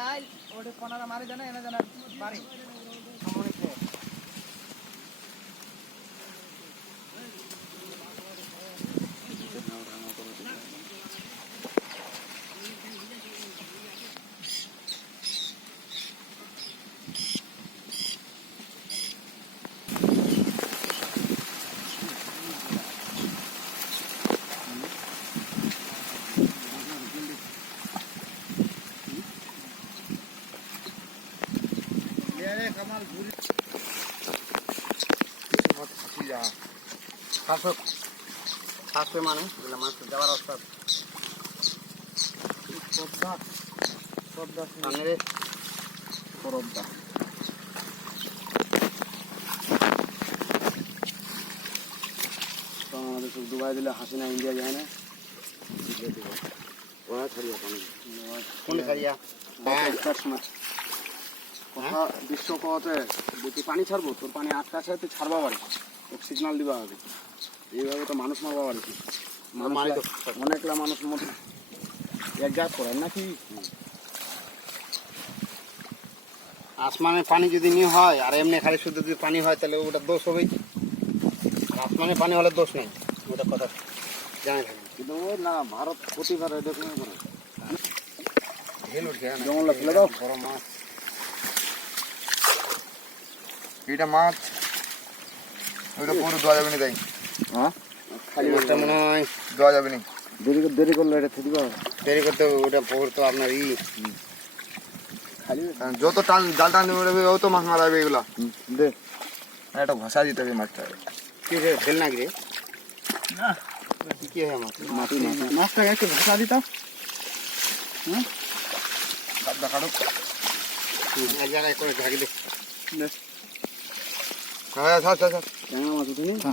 I ওটা কোনারা মারি জানে এনে জানা পারি कमाल पूरी बहुत अच्छी जा खास खास पे माने बोला मास जावा रास्ता पद्दा पद्दा सामने रे पद्दा तो हमारे सब दुबई दिले हसीना इंडिया जाए ना वहाँ खड़िया पानी कौन खड़िया चश्मा কথা বিশ্ব কতে দেখি পানি ছাড়বো তোর পানি আটকা আছে তুই ছাড়বা পারি তোকে সিগন্যাল দিবা হবে এইভাবে তো মানুষ মারবা পারি অনেকলা মানুষ মধ্যে এক জায়গা করে নাকি আসমানে পানি যদি নিয়ে হয় আর এমনি খালি শুধু যদি পানি হয় তাহলে ওটা দোষ হবেই আসমানে পানি হলে দোষ নেই ওটা কথা জানে থাকেন কিন্তু ওই না ভারত প্রতিবার দেখুন করে ঢেল উঠে জঙ্গলে ফেলে দাও বড় মাছ এটা মাছ ওইটা পুরো দেওয়া যাবে না তাই হ্যাঁ খালি মাছটা মনে হয় দেওয়া যাবে না দেরি করলে এটা থেকে দেরি করতে ওটা পুকুর তো আপনার খালি যত টান জাল টান দেবে অত মাছ মারা যাবে এগুলা দে এটা ভাষা দিতে হবে মাছটা কি রে ফেল না রে না কি হয় মাছ মাটি মাছটা একটু ভাষা দিতা হ্যাঁ কাটটা কাটো এক জায়গায় করে ঢাকি দে হ্যাঁ স্যার স্যার স্যার